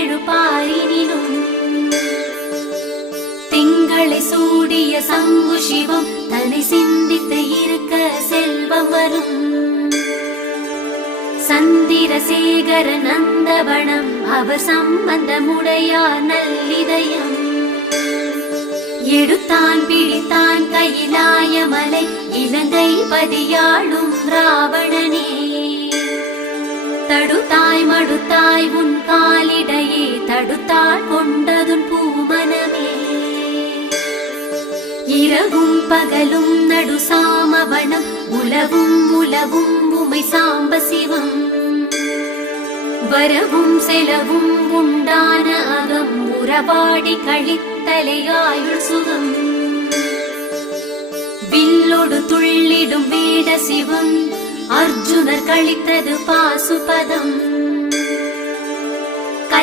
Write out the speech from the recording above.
எழுப்பாரினிலும் திங்களை சூடிய சங்கு சிவம் தன்னை சிந்தித்து இருக்க செல்வம் வரும். சந்திரசேகர நந்தவனம் அவர் சம்பந்தமுடையார் நல்லிதயம். எடுத்தான் பிடித்தான் கையிலாய மலை இலங்கை பதியாளும் ராவணனே. தடுத்தாய் மடுத்தாய் உன் காலிடையே தடுத்தாள் கொண்டதுன் பூமனமே. இரவும் பகலும் நடு சாமவனம் உலவும் உலவும் உமை சாம்ப சிவம். வரவும் செலவும் உண்டான அகம் உறவாடி கழித்தலையாயுள் சுகம். வில்லொடு துள்ளிடும் வேட சிவம் அர்ஜுனர் கழித்தது பாசுபதம்.